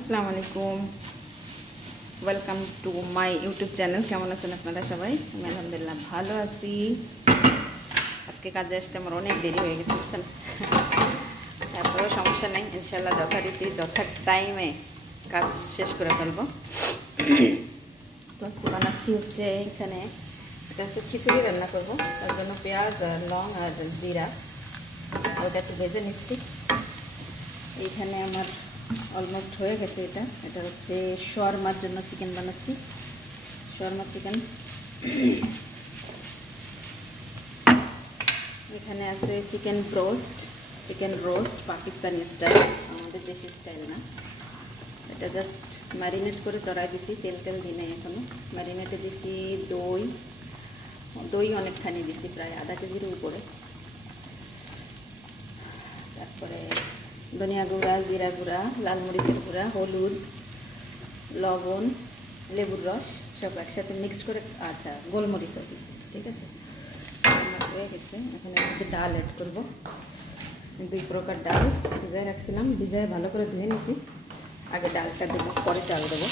আসসালামু আলাইকুম, welcome to my YouTube channel. কেমন আছেন আপনারা সবাই? আমি আলহামদুলিল্লাহ ভালো আছি। আজকে কাজে আসতে আমার অনেক দেরি হয়ে গেছে, বুঝছেন। তারপরেও সমস্যা নেই, ইনশাল্লাহ যথারীতি যথা টাইমে কাজ শেষ করে ফেলবো। তো আজকে বানাচ্ছি হচ্ছে এখানে এটা হচ্ছে খিচুড়ি রান্না করবো। তার জন্য পেঁয়াজ আর লং আর জিরা ওটা একটু ভেজে নিচ্ছি। এইখানে আমার অলমোস্ট হয়ে গেছে। এটা হচ্ছে শর্মার জন্য চিকেন বানাচ্ছি, শর্মা চিকেন। এখানে আছে চিকেন রোস্ট পাকিস্তানি স্টাইল, আমাদের দেশি স্টাইল না। এটা জাস্ট ম্যারিনেট করে চড়াই দিছি, তেল দিনে এখনো ম্যারিনেটে দিছি। দই অনেকখানি দিছি, প্রায় আধা কেজির উপরে। তারপরে ধনিয়া গুঁড়া, জিরা গুঁড়া, লাল মরিচের গুঁড়া, হলুদ, লবণ, লেবুর রস সব একসাথে মিক্সড করে, আচ্ছা গোলমরিচও দিচ্ছি, ঠিক আছে। আমার হয়ে গেছে। এখন একটু ডাল অ্যাড করবো। 2 প্রকার ডাল ভিজায় রাখছিলাম, ভিজায় ভালো করে ধুয়ে নিছি। আগে ডালটা দেবো, পরে চাল দেবো।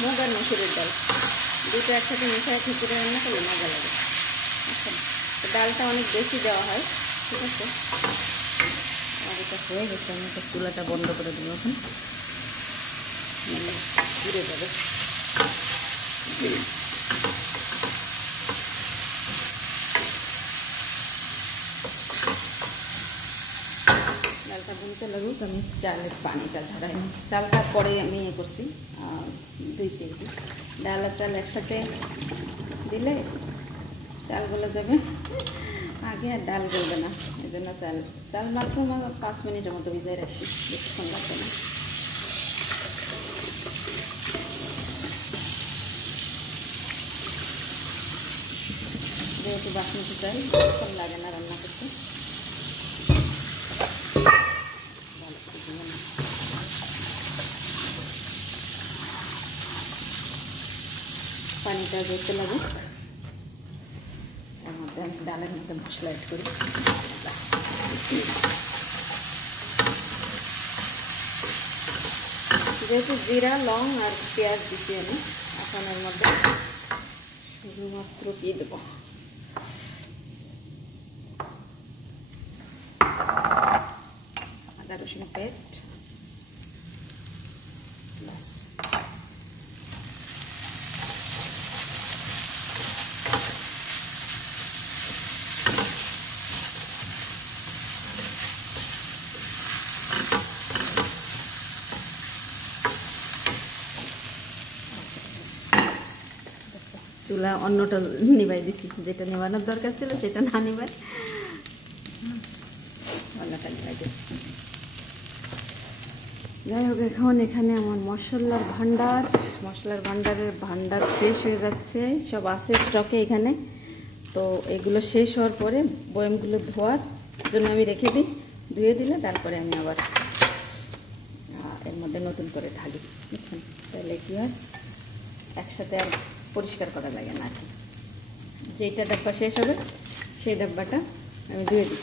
মুগ আর মসুরের ডাল দুটো একসাথে মিশিয়ে খিচুড়ি রান্না করলে মজা লাগে। আচ্ছা, তো ডালটা অনেক বেশি দেওয়া হয়, ঠিক আছে। আর এটা হয়ে গেছে, আমি তো চুলাটা বন্ধ করে দেবো। এখন পুড়ে যাবে। ডালটা বুনতে লাগুক, আমি চালের পানিটা ঝরাই নি। চালটা পরে আমি করছি, ধুইছি। ডাল আর চাল একসাথে দিলে চাল গলে যাবে আগে, আর ডাল গলবে না। এই জন্য চাল মাত্র 5 মিনিটের মতো ভিজাই রাখছি, বেশিক্ষণ লাগবে না। যেহেতু বাসমতি চাল বেশিক্ষণ লাগে না রান্না করতে। পানিটা দেখতে লাগুক, এর মধ্যে আমি ডালের মধ্যে মশলা অ্যাড করি। যেহেতু জিরা, লং আর পেঁয়াজ দিচ্ছি আমি, এখন এর মধ্যে শুধুমাত্র কি দেবো, আদা রসুন পেস্ট, বাস। চুলা অন্যটা নিবাই দিছি, যেটা নেওয়ানোর দরকার ছিল সেটা না নিবাই অন্যটা নিবাই দিচ্ছি। যাই হোক, এখন এখানে আমার মশলার ভান্ডার শেষ হয়ে যাচ্ছে। সব আছে স্টকে এখানে। তো এগুলো শেষ হওয়ার পরে বয়ামগুলো ধোয়ার জন্য আমি রেখে দিই। ধুয়ে দিলে তারপরে আমি আবার এর মধ্যে নতুন করে ঢালি, বুঝছেন। তাহলে কী হয়, একসাথে আর পরিষ্কার করা লাগে না। আর কি, যেইটা ডাব্বা শেষ হবে সেই ডাব্বাটা আমি ধুয়ে দিই,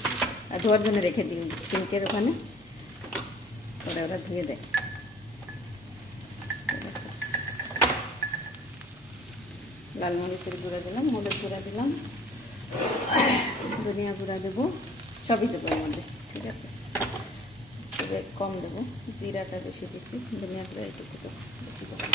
আর ধোয়ার জন্য রেখে দিই সিঙ্কের ওখানে, পরে ওরা ধুয়ে দেয়। লাল মরিচের গুঁড়া দিলাম, হলুদ গুঁড়া দিলাম, ধনিয়া গুঁড়া দেবো, সবই দেবো এর মধ্যে, ঠিক আছে। তবে কম দেবো, জিরাটা বেশি দিচ্ছি, ধনিয়া গুঁড়া একটু দেবো বেশি দেবো।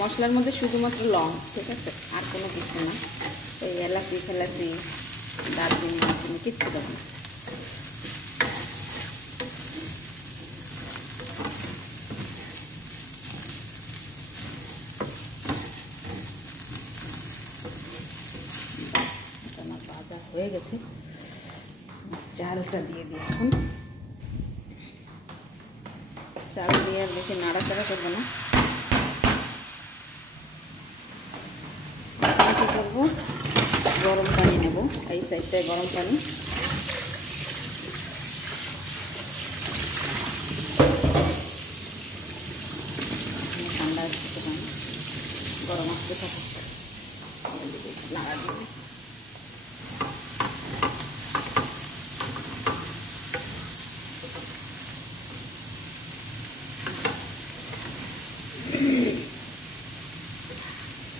মশলার মধ্যে শুধুমাত্র লং, ঠিক আছে, আর কোনো কিছু না। ওই এলাচি ফেলাচি, দারচিনি কিচ্ছু দেবো না। আমার ভাজা হয়ে গেছে, চালটা দিয়ে দিই। এখন চাল দিয়ে আর বেশি নাড়াচাড়া করবো না। কী করবো, গরম পানি নেব, এই সাইডটায় গরম পানি। গরম আসতে থাকে নাড়া দিয়ে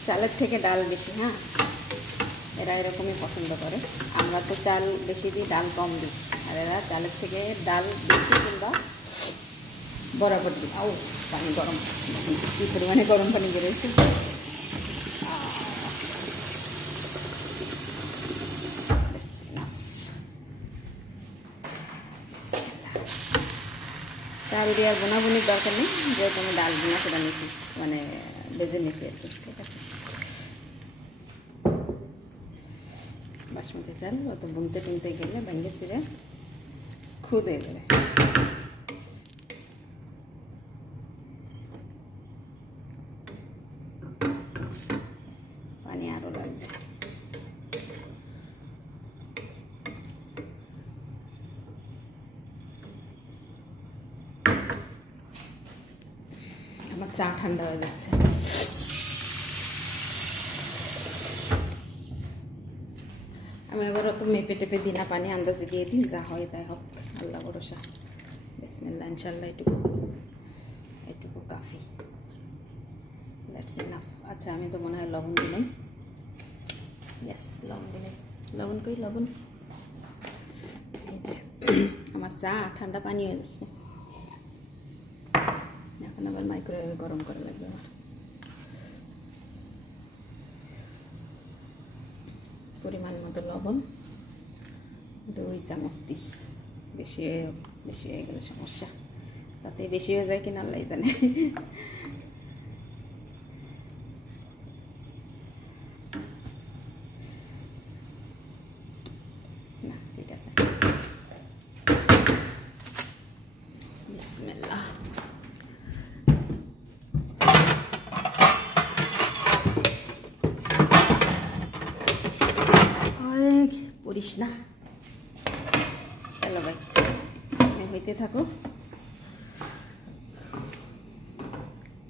চালের থেকে ডাল বেশি, হ্যাঁ এরা এরকমই পছন্দ করে। আমরা তো চাল বেশি দিই, ডাল কম দিই, আর এরা চালের থেকে ডাল বেশি কিংবা বরাবর দিই। ও পানি গরম, কী পরিমাণে গরম পানি বেরোয়েছে। চাল দিয়ে আর বোনাবুনির দরকার নেই, যেহেতু আমি ডাল বোনা করে নিচ্ছি, মানে বেজে নিচ্ছি আর কি। ঠিক আছে, বাসমতি চাল অত বুনতে টুনতে গেলে ভেঙে ছিঁড়ে খুদ হয়ে যাবে। পানি আরও লাগবে। আমার চা ঠান্ডা হয়ে যাচ্ছে। আমি এবার অত মেপে টেপে দিই না, পানি আন্দাজে দিয়ে দিই, যা হয় তাই হোক, আল্লাহ ভরসা। বিসমিল্লাহ, ইনশাল্লাহ এটুকু কাফি, দ্যাটস ইনাফ। আচ্ছা আমি তো মনে হয় লবণ দিলাই, ইয়েস লবণ দিলাই। লবণ কই লবণ, এই যে আমার চা ঠান্ডা পানি হয়ে যাচ্ছে। এখন আবার মাইক্রোওয়েভে গরম করা লাগবে আমার। পরিমাণ মতো লবণ, 2 চামচ দিই। বেশি হয়ে গেলে সমস্যা, তাতে বেশি হয়ে যায় কিনা আল্লাহ জানে। না ঠিক আছে, বিসমিল্লাহ। পড়িস না, চলো ভাই হইতে থাকো।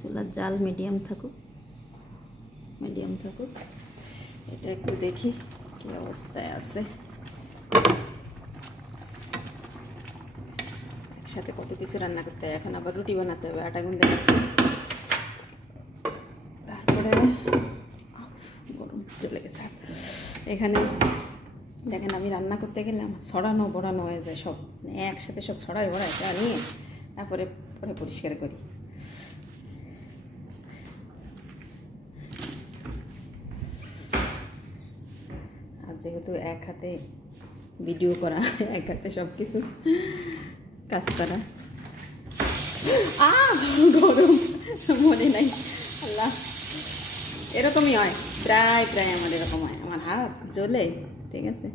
চুলার জাল মিডিয়াম থাকুক, এটা একটু দেখি কি অবস্থায় আছে। একসাথে কত কিছু রান্না করতে হয়, এখন আবার রুটি বানাতে হবে, আটা গুনতে লাগছে। তারপরে গরম চলে গেছে। এখানে দেখেন আমি রান্না করতে গেলে আমার ছড়ানো বড়ানো হয়ে যায় সব, একসাথে সব ছড়াই বড়াই চা নিয়ে তারপরে পরিষ্কার করি। আর যেহেতু এক হাতে ভিডিও করা, এক হাতে সব কিছু কাজ করা, গরম মনে নাই আল্লাহ। এরকমই হয়, প্রায় আমার এরকম হয়, আমার হাত জ্বলে। ঠিক আছে,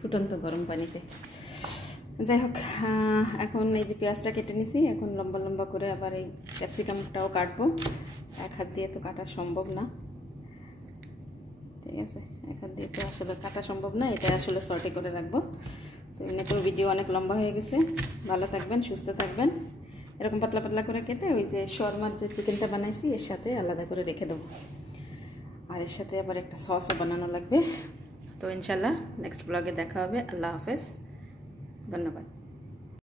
ফুটন্ত গরম পানিতে। যাই হোক, এখন এই যে পেঁয়াজটা কেটে নিছি, এখন লম্বা লম্বা করে আবার এই ক্যাপসিকামটাও কাটবো। এক হাত দিয়ে তো কাটা সম্ভব না, ঠিক আছে, এক হাত দিয়ে তো আসলে কাটা সম্ভব না, এটা আসলে সর্টে করে রাখবো। তো এমনিতেও ভিডিও অনেক লম্বা হয়ে গেছে। ভালো থাকবেন, সুস্থ থাকবেন। এরকম পাতলা পাতলা করে কেটে ওই যে শর্মার যে চিকেনটা বানাইছি এর সাথে আলাদা করে রেখে দেবো, আর এর সাথে আবার একটা সসও বানানো লাগবে। তো ইনশাল্লাহ নেক্সট ব্লগে দেখা হবে। আল্লাহ হাফেজ, ধন্যবাদ।